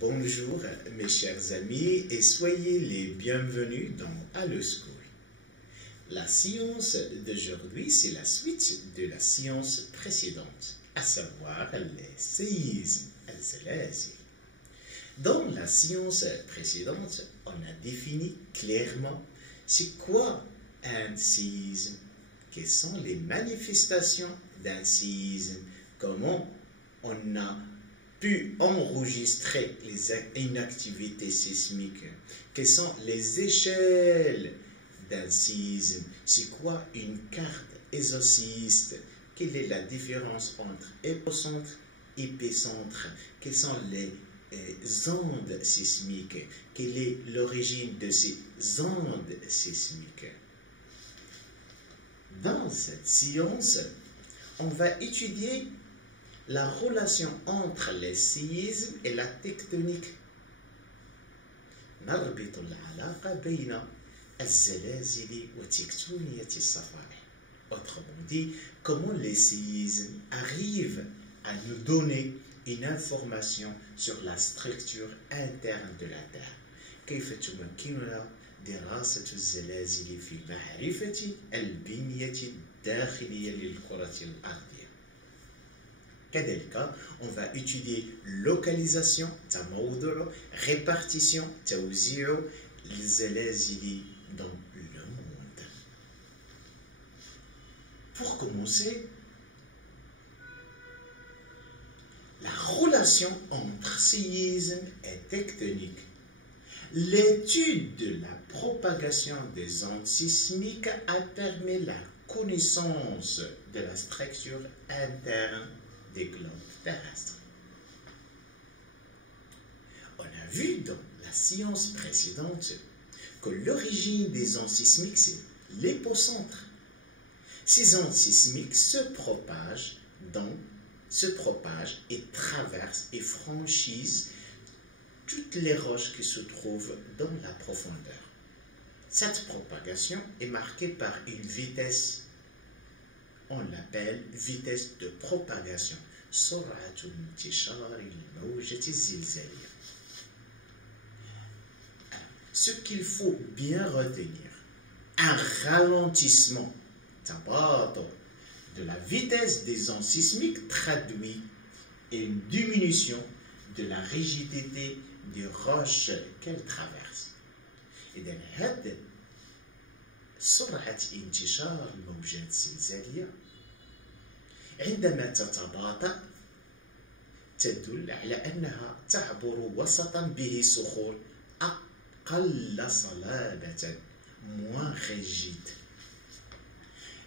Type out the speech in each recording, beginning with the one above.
Bonjour mes chers amis et soyez les bienvenus dans Allo School. La science d'aujourd'hui, c'est la suite de la science précédente, à savoir les séismes, al-zalazil. Dans la science précédente, on a défini clairement c'est quoi un séisme, quelles sont les manifestations d'un séisme, comment on a pu enregistrer une activité sismique, quelles sont les échelles d'un séisme, c'est quoi une carte exosiste, quelle est la différence entre épocentre et épicentre, quelles sont les ondes sismiques, quelle est l'origine de ces ondes sismiques. Dans cette science, on va étudier la relation entre les séismes et la tectonique. نربط العلاقة بين الزلازل وتكتونية الصفائح. Autrement dit, comment les séismes arrivent à nous donner une information sur la structure interne de la Terre. كيف تمكننا دراسة الزلازل في معرفة البنية الداخلية للكرة الأرضية. كذلك, on va étudier localisation, تموضع, répartition, توزيع الزلازل dans le monde. Pour commencer, la relation entre séisme et tectonique. L'étude de la propagation des ondes sismiques a permis la connaissance de la structure interne des globes terrestres. On a vu dans la science précédente que l'origine des ondes sismiques, c'est l'épocentre. Ces ondes sismiques se propagent et traversent et franchissent toutes les roches qui se trouvent dans la profondeur. Cette propagation est marquée par une vitesse, on l'appelle vitesse de propagation. سرعة انتشار الموجة الزلزالية. Ce qu'il faut bien retenir, un ralentissement de la vitesse des ondes sismiques traduit une diminution de la rigidité des roches qu'elles traversent. إذن هذا سرعة انتشار الموجات الزلزالية عندما تتباطأ تدل على أنها تعبر وسطا به صخور أقل صلابة, moins rigide.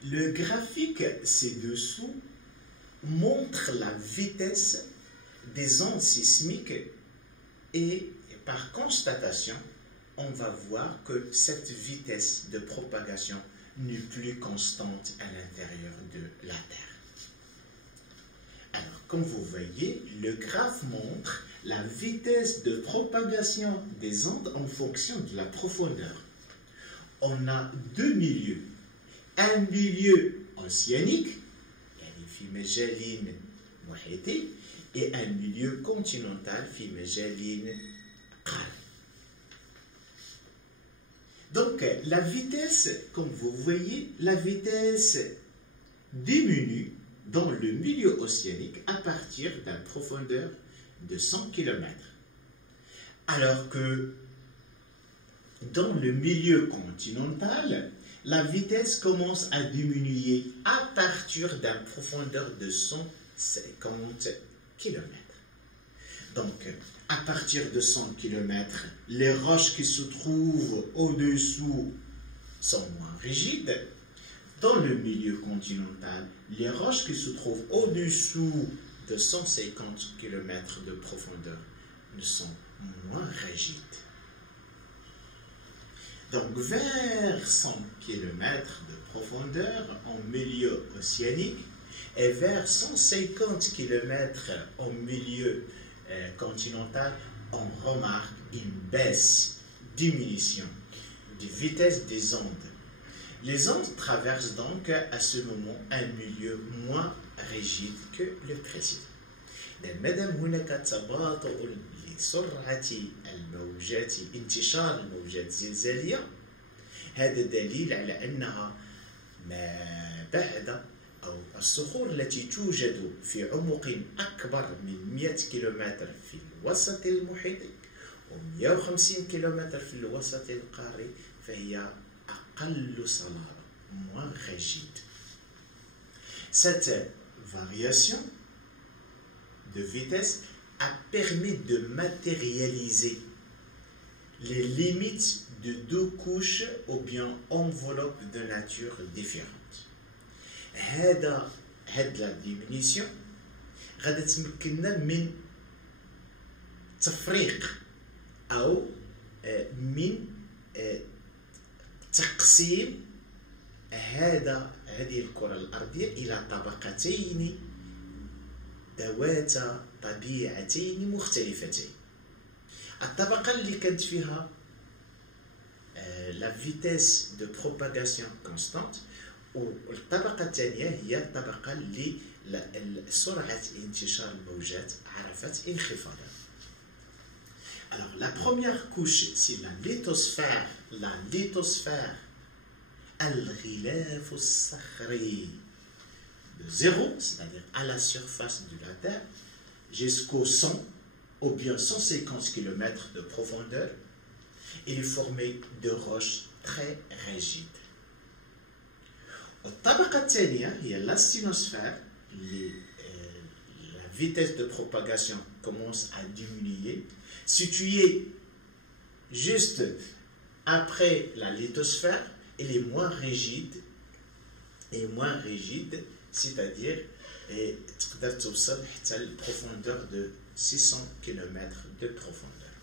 Le graphique ci-dessous montre la vitesse des ondes sismiques et par constatation, on va voir que cette vitesse de propagation n'est plus constante à l'intérieur de la Terre. Alors, comme vous voyez, le graphe montre la vitesse de propagation des ondes en fonction de la profondeur. On a deux milieux. Un milieu océanique, في مجال محيطي, et un milieu continental في مجال قاري. Donc, la vitesse, comme vous voyez, la vitesse diminue dans le milieu océanique à partir d'une profondeur de 100 km. Alors que dans le milieu continental, la vitesse commence à diminuer à partir d'une profondeur de 150 km. Donc, à partir de 100 km, les roches qui se trouvent au-dessous sont moins rigides. Dans le milieu continental, les roches qui se trouvent au-dessous de 150 km de profondeur ne sont moins rigides. Donc, vers 100 km de profondeur en milieu océanique et vers 150 km en milieu continental, on remarque une baisse, diminution de vitesse des ondes. Les ondes traversent donc à ce moment un milieu moins rigide que le précédent. مادام هناك تباطؤ لسرعة الموجات انتشار الموجات الزلزالية، هذا دليل على أنها ما بعد أو الصخور التي توجد في عمق أكبر من 100 كيلومتر في الوسط المحيطي و150 كيلومتر في الوسط القاري فهي أقل صلابة، moins rigide. Cette variation de vitesse a permis de matérialiser les limites de deux couches ou bien enveloppes de nature différentes. هاد la diminution غادي تمكننا من تفريق أو من تقسيم هذه الكرة الأرضية إلى طبقتين ذوات طبيعتين مختلفتين. الطبقة اللي كانت فيها la vitesse de propagation constante، والطبقة الثانية هي الطبقة اللي سرعة انتشار الموجات عرفت انخفاضها. Alors la première couche c'est la lithosphère. La lithosphère الغلاف الصخري de 0, c'est-à-dire à la surface de la Terre, jusqu'au 100 ou bien 150 km de profondeur. Il est formé de roches très rigides. الطبقة الثانية هي l'asténosphère. La vitesse de propagation commence à diminuer, située juste après la lithosphère. Elle est moins rigide, c'est-à-dire تقدر توصل حتى للprofondeur de 600 km de profondeur.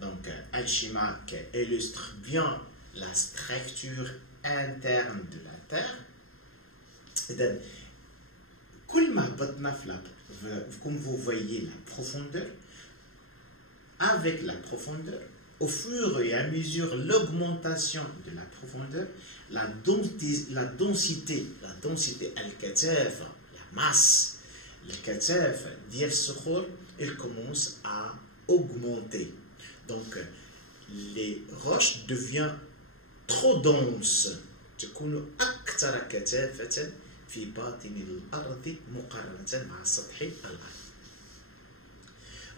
Donc un schéma qui illustre bien la structure interne de la Terre. إذن كل ما هبطنا comme vous voyez la profondeur, avec la profondeur, au fur et à mesure l'augmentation de la profondeur, la densité al-kataf, la masse, al-kataf d'Yel Sokhor, elle commence à augmenter. Donc les roches deviennent trop denses. تكون أكثر كثافة في باطن الأرض مقارنة مع سطح الأرض.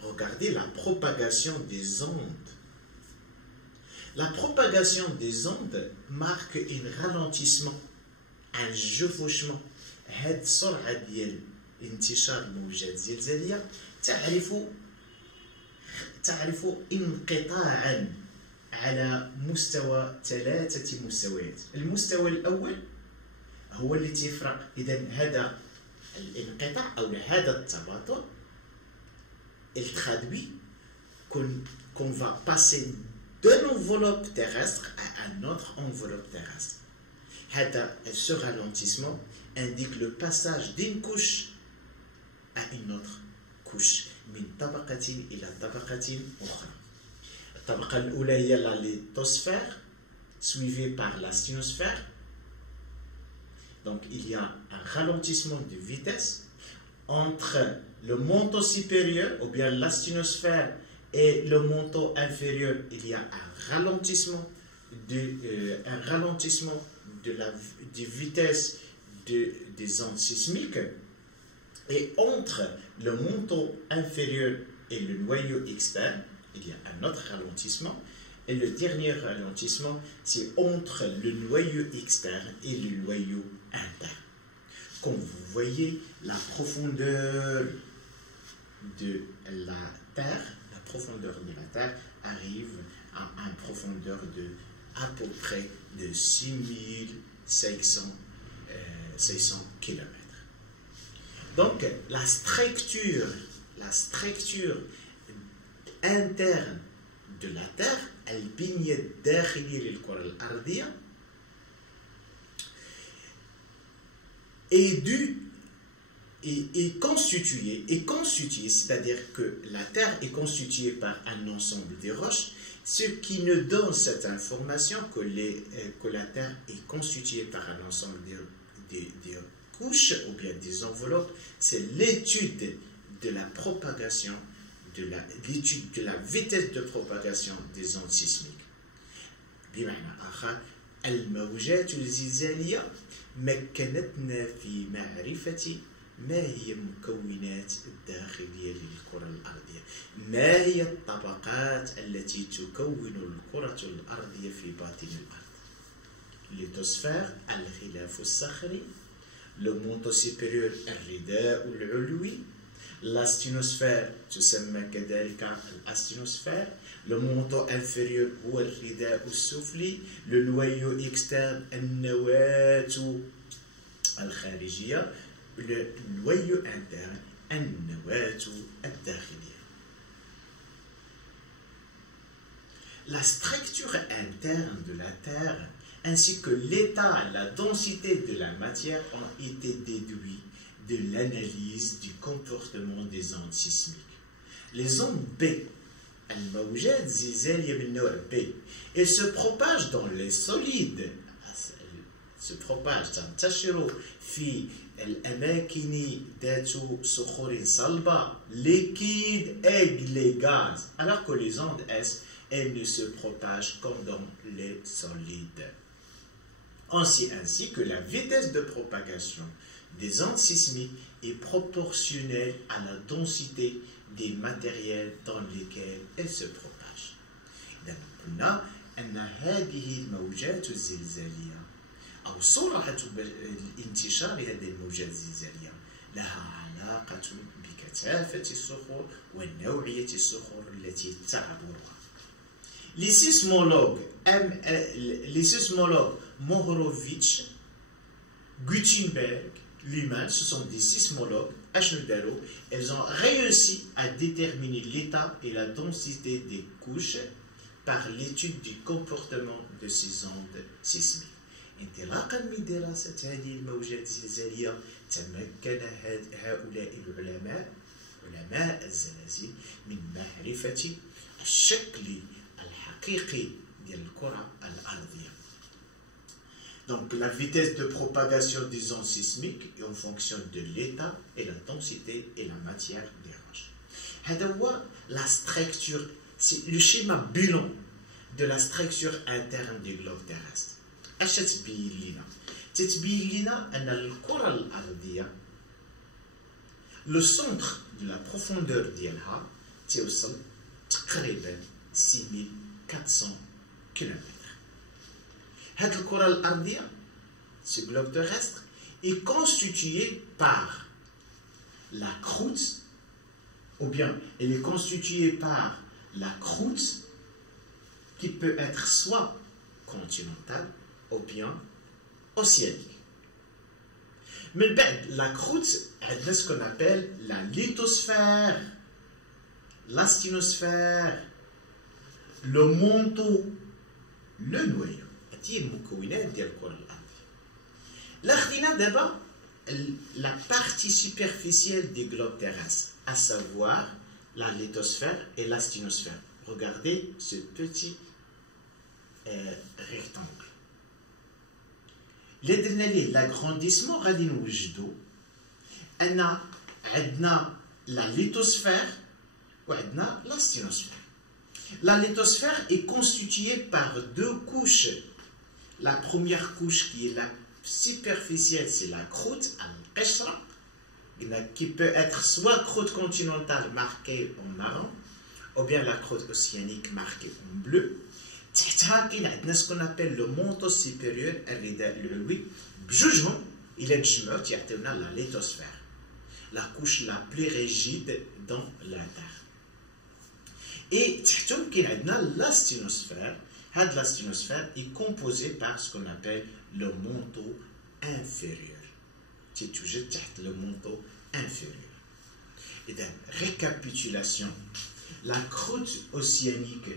Regardez la propagation des ondes. La propagation des ondes marque un ralentissement, un chevauchement. هاد السرعة ديال انتشار الموجات الزلزالية تعرف انقطاعا على مستوى 3 مستويات. المستوى الأول هو اللي تفرق. إذن هذا الانقطاع أو هذا التباطؤ il traduit qu'on va passer d'une enveloppe terrestre à une autre enveloppe terrestre. Ce ralentissement indique le passage d'une couche à une autre couche. من طبقة إلى طبقة أخرى. الطبقة الأولى هي la lithosphère, suivie par la asténosphère. Donc il y a un ralentissement de vitesse entre le manteau supérieur ou bien l'asténosphère et le manteau inférieur. Il y a un ralentissement de la vitesse des ondes sismiques. Et entre le manteau inférieur et le noyau externe, il y a un autre ralentissement. Et le dernier ralentissement, c'est entre le noyau externe et le noyau interne. Comme vous voyez, la profondeur de la Terre, arrive à une profondeur de à peu près de 6600 km. Donc la structure interne de la Terre, البنية الداخلية للكرة الأرضية est constituée, c'est-à-dire que la Terre est constituée par un ensemble de roches, ce qui nous donne cette information que la Terre est constituée par un ensemble de couches ou bien des enveloppes, c'est l'étude de la propagation, l'étude de la vitesse de propagation des ondes sismiques. بمعنى آخر الموجات الزلزالية مكنتنا في معرفة ما هي المكونات الداخلية للكرة الأرضية، ما هي الطبقات التي تكون الكرة الأرضية في باطن الأرض. ليتوسفير الغلاف الصخري، le manteau supérieur الرداء العلوي، لاستينوسفير تسمى كذلك الاستينوسفير، le manteau inférieur هو الرداء السفلي، le noyau externe النواة الخارجية، le noyau interne النواة الداخلية. La structure interne de la Terre ainsi que l'état, la densité de la matière ont été déduits de l'analyse du comportement des ondes sismiques. Les ondes B, الموجات الزلزالية من نوع B, elles se propagent dans les solides, se propagent, تنتشر في الأماكن ذات صخور صلبة, liquide et les gaz, alors que les ondes S, elles ne se propagent qu'en dans les solides. Ainsi que la vitesse de propagation des ondes sismiques est proportionnelle à la densité des matériels dans lesquels elles se propagent. قلنا أن هذه الموجات الزلزالية أو سرعة انتشار هذه الموجات الزلزالية لها علاقة بكثافة الصخور ونوعية الصخور التي تعبرها. Les sismologues Mohorovic, Gutenberg, Luhmann, ce sont des sismologues, elles ont réussi à déterminer l'état et la densité des couches par l'étude du comportement de ces ondes sismiques. انطلاقا من دراسة هذه الموجات الزلزالية تمكن هؤلاء علماء الزلازل من معرفة الشكل الحقيقي ديال الكرة الأرضية. Donc la vitesse de propagation des ondes sismiques est en fonction de l'état et la densité et la matière des roches. هذا هو la structure, c'est le schéma bilan de la structure interne du globe terrestre. اش تتبين لنا؟ تتبين لنا ان الكرة الأرضية le centre de la profondeur ديالها توصل تقريبا 6400 km. هاد الكرة الأرضية, ce globe terrestre, est constitué par la croûte, ou bien elle est constituée par la croûte qui peut être soit continentale ou bien océanique. Mais la croûte, elle a ce qu'on appelle la lithosphère, l'astinosphère, le manteau, le noyau. هذه المكونات ديال الكرة الأرضية. لا خدينا دابا la partie superficielle du globe terrestre, à savoir la lithosphère et l'astinosphère. Regardez ce petit rectangle. اللي درنا ليه l'agrandissement غادي نوجدوا أن عندنا la lithosphère وعندنا l'astinosphère. La lithosphère est constituée par deux couches. La première couche qui est la superficielle, c'est la croûte, al-qashra, qui peut être soit croûte continentale marquée en marron, ou bien la croûte océanique marquée en bleu. تحتها كاين عندنا ce qu'on appelle le manteau supérieur, الرداء العلوي. بجوجهم إلا تجمعوا تيعطيونا la lithosphère, la couche la plus rigide dans la Terre. Et تحتهم كاين عندنا l'astinosphère. Cette l'astinosphère est composée par ce qu'on appelle le manteau inférieur. C'est toujours le manteau inférieur. Et donc, récapitulation. La croûte océanique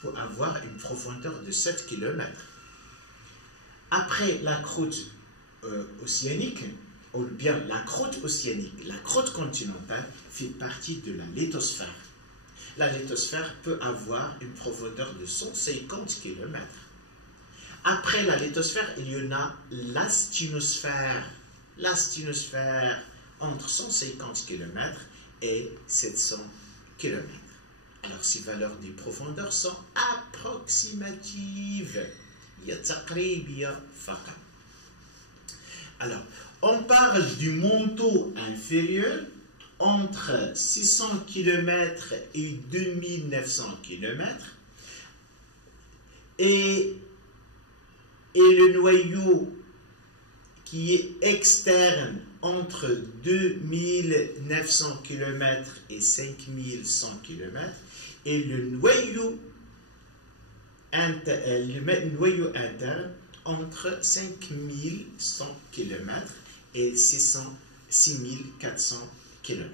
peut avoir une profondeur de 7 km. Après la croûte océanique, ou bien la croûte océanique, la croûte continentale fait partie de la lithosphère. La lithosphère peut avoir une profondeur de 150 km. Après la lithosphère, il y en a l'astinosphère. la sténosphère entre 150 km et 700 km. Alors, ces valeurs des profondeurs sont approximatives. Alors, on parle du manteau inférieur entre 600 km et 2900 km et le noyau qui est externe entre 2900 km et 5100 km et le noyau interne entre 5100 km et 6400 km.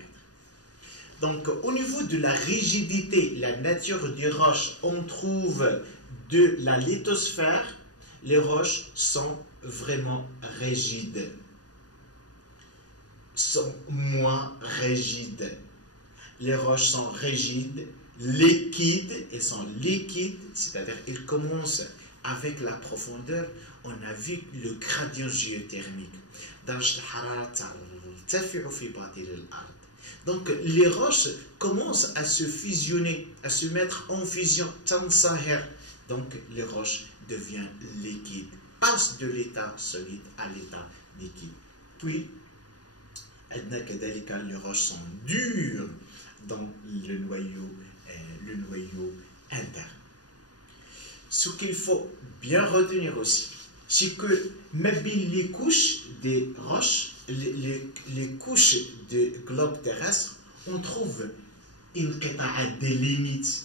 Donc, au niveau de la rigidité, la nature des roches, on trouve de la lithosphère, les roches sont vraiment rigides, sont moins rigides. Les roches sont rigides, liquides, elles sont liquides, c'est-à-dire elles commencent avec la profondeur. On a vu le gradient géothermique. Donc les roches commencent à se fusionner, à se mettre en fusion. Donc les roches deviennent liquides, passent de l'état solide à l'état liquide. Puis, les roches sont dures dans le noyau interne. Ce qu'il faut bien retenir aussi, c'est que même les couches des roches, les couches du globe terrestre, on trouve des limites.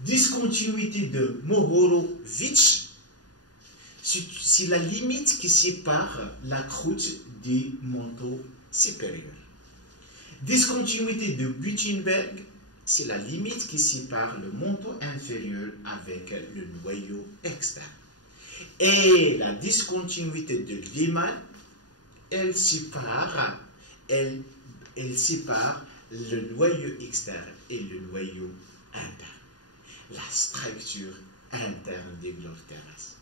Discontinuité de Mohorovic, c'est la limite qui sépare la croûte du manteau supérieur. Discontinuité de Gutenberg, c'est la limite qui sépare le manteau inférieur avec le noyau externe. Et la discontinuité de Lyman, elle sépare le noyau externe et le noyau interne. La structure interne des globes terrestres.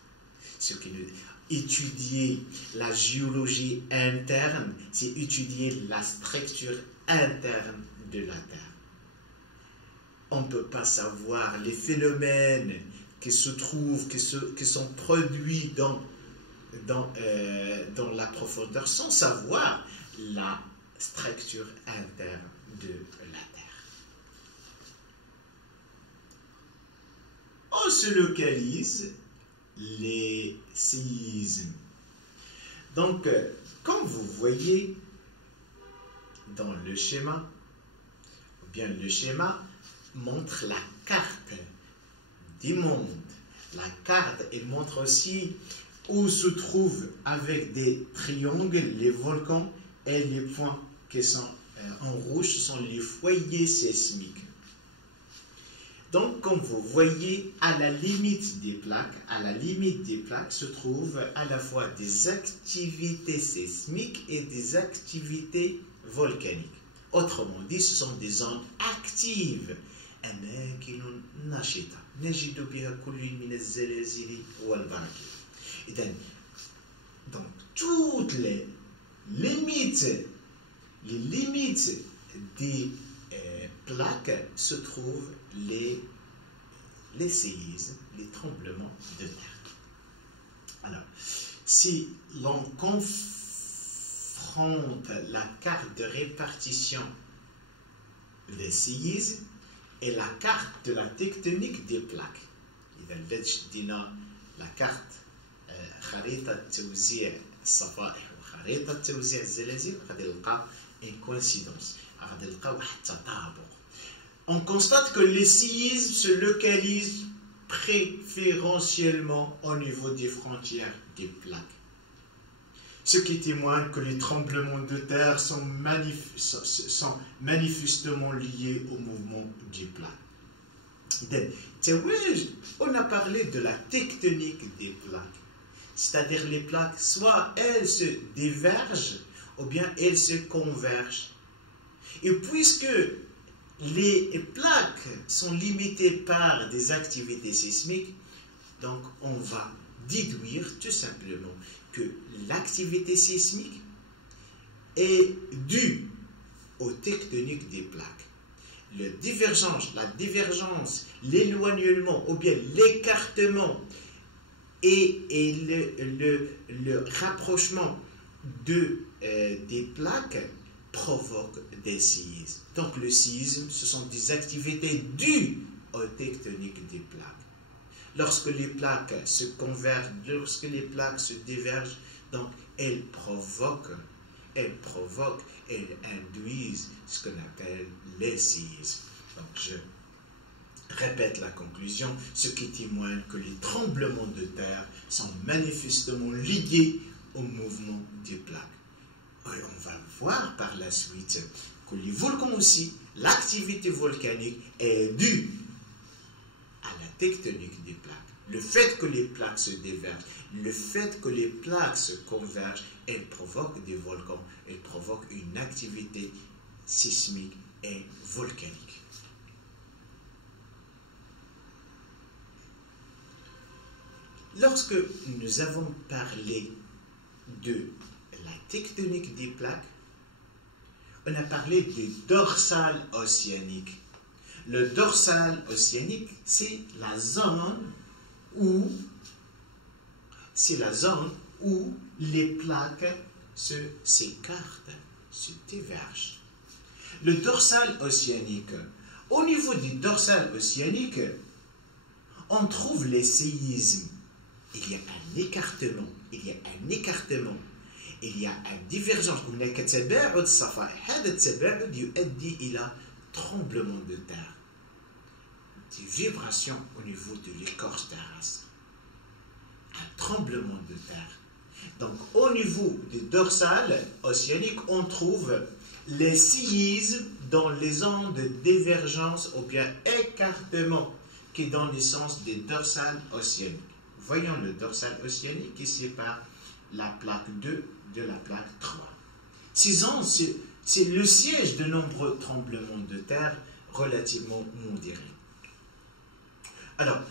Ce qui nous étudier la géologie interne, c'est étudier la structure interne de la Terre. On ne peut pas savoir les phénomènes qui se trouvent, qui sont produits dans la profondeur sans savoir la structure interne de la Terre. On se localise les séismes. Donc, comme vous voyez dans le schéma, ou bien le schéma montre la carte du monde. La carte, elle montre aussi où se trouvent avec des triangles les volcans et les points qui sont en rouge, ce sont les foyers sismiques. Donc, comme vous voyez, à la limite des plaques se trouvent à la fois des activités sismiques et des activités volcaniques. Autrement dit, ce sont des zones actives. Donc, toutes les limites des plaques se trouvent les séismes, les tremblements de terre. Alors, si l'on confronte la carte de répartition des séismes et la carte de la tectonique des plaques, la carte خريطة توزيع الصفائح وخريطة توزيع الزلازل غادي نلقى une coïncidence, غادي نلقى واحد التطابق. On constate que les séismes se localisent préférentiellement au niveau des frontières des plaques. Ce qui témoigne que les tremblements de terre sont manifestement liés au mouvement des plaques. On a parlé de la tectonique des plaques. C'est-à-dire les plaques, soit elles se divergent ou bien elles se convergent. Et puisque les plaques sont limitées par des activités sismiques, donc on va déduire tout simplement que l'activité sismique est due aux tectoniques des plaques. La divergence, l'éloignement ou bien l'écartement et le rapprochement des plaques provoquent des séismes. Donc le séisme, ce sont des activités dues aux tectoniques des plaques. Lorsque les plaques se convergent, lorsque les plaques se divergent, donc elles induisent ce qu'on appelle les séismes. Donc je répète la conclusion, ce qui témoigne que les tremblements de terre sont manifestement liés au mouvement des plaques. Et on va voir par la suite que les volcans aussi, l'activité volcanique est due à la tectonique des plaques. Le fait que les plaques se dévergent, le fait que les plaques se convergent, elles provoquent des volcans, elles provoquent une activité sismique et volcanique. Lorsque nous avons parlé de la tectonique des plaques, on a parlé du dorsal océanique. Le dorsal océanique, c'est la zone où les plaques s'écartent, se divergent. Le dorsal océanique, au niveau du dorsal océanique, on trouve les séismes. Il y a un écartement, il y a une divergence. هناك تباعد صفائح. هذا التباعد يؤدي إلى tremblement de terre, des vibrations au niveau de l'écorce terrestre, un tremblement de terre. Donc au niveau du dorsal océanique, on trouve les séismes dans les zones de divergence ou bien écartement qui est dans le sens des dorsales océaniques. Voyons le dorsal océanique qui sépare la plaque 2 de la plaque 3. Ces zones, c'est le siège de nombreux tremblements de terre relativement modérés. Alors,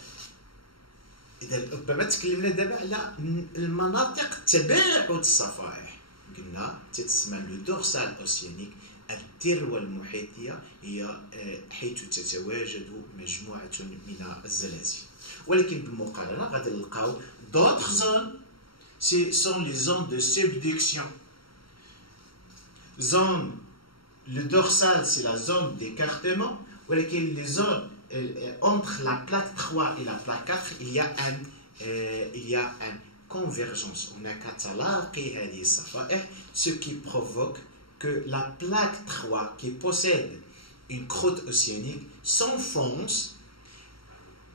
إذا ربما تكلمنا دابا على المناطق تباعد الصفائح. قلنا تتسمى لو دورسال اوسيانيك. الذروة المحيطية هي حيث تتواجد مجموعة من الزلازل. ولكن بالمقارنة غادي نلقاو d'autres zones, ce sont les zones de subduction. Le dorsal, c'est la zone d'écartement, ولكن les zones entre la plaque 3 et la plaque 4, il y a une convergence. On a كتلاقي هذه الصفائح, ce qui provoque que la plaque 3 qui possède une croûte océanique s'enfonce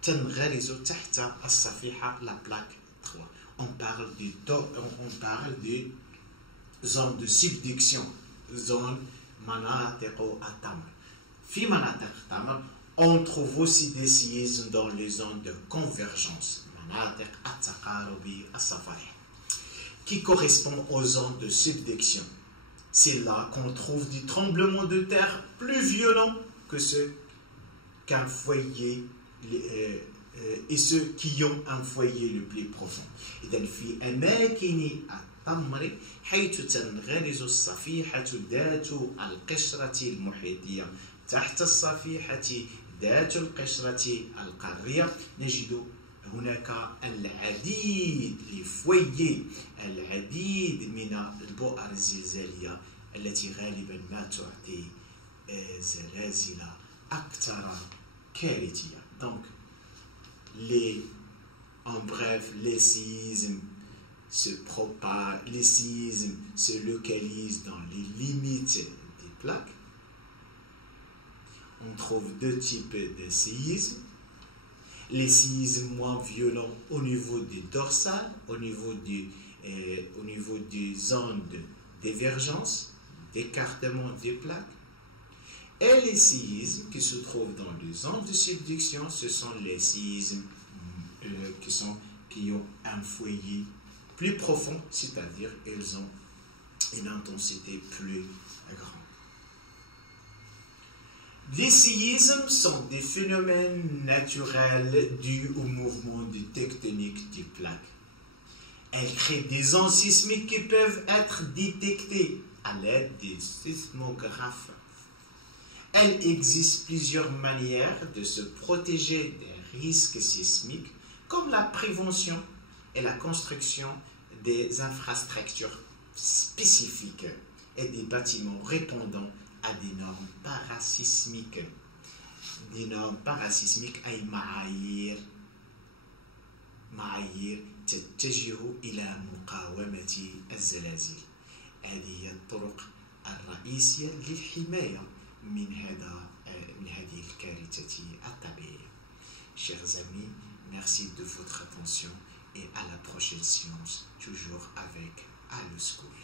تنغرز تحت الصفيحة, la plaque 3. On parle de zone de subduction, zone مناطق التمر. في مناطق التمر, on trouve aussi des séismes dans les zones de convergence, مناطق التقارب الصفائح, qui correspondent aux zones de subduction. C'est là qu'on trouve des tremblements de terre plus violents que ceux qu'un foyer et ceux qui ont un foyer le plus profond. إذن في أماكن التمر حيث تنغرز الصفيحة ذات القشرة المحيطية تحت الصفيحة ذات القشرة القارية, نجد هناك العديد من البؤر الزلزالية التي غالبا ما تعطي زلازل أكثر كارثية. Donc, en bref, les séismes se propagent, les séismes se localisent dans les limites des plaques. On trouve deux types de séismes. Les séismes moins violents au niveau du dorsal, au niveau des zones de divergence, d'écartement des plaques. Et les séismes qui se trouvent dans les zones de subduction, ce sont les séismes qui ont un foyer plus profond, c'est-à-dire ils ont une intensité plus grande. Les séismes sont des phénomènes naturels dus au mouvement de tectonique des plaques. Elle crée des ondes sismiques qui peuvent être détectées à l'aide des sismographes. Il existe plusieurs manières de se protéger des risques sismiques, comme la prévention et la construction des infrastructures spécifiques et des bâtiments répondant à des normes parasismiques. Des normes parasismiques أي معايير تتجه إلى مقاومة الزلازل. هذه هي الطرق الرئيسية للحماية من هذه الكارثة الطبيعية. Chers amis, merci de votre attention et à la prochaine séance, toujours avec Allo School.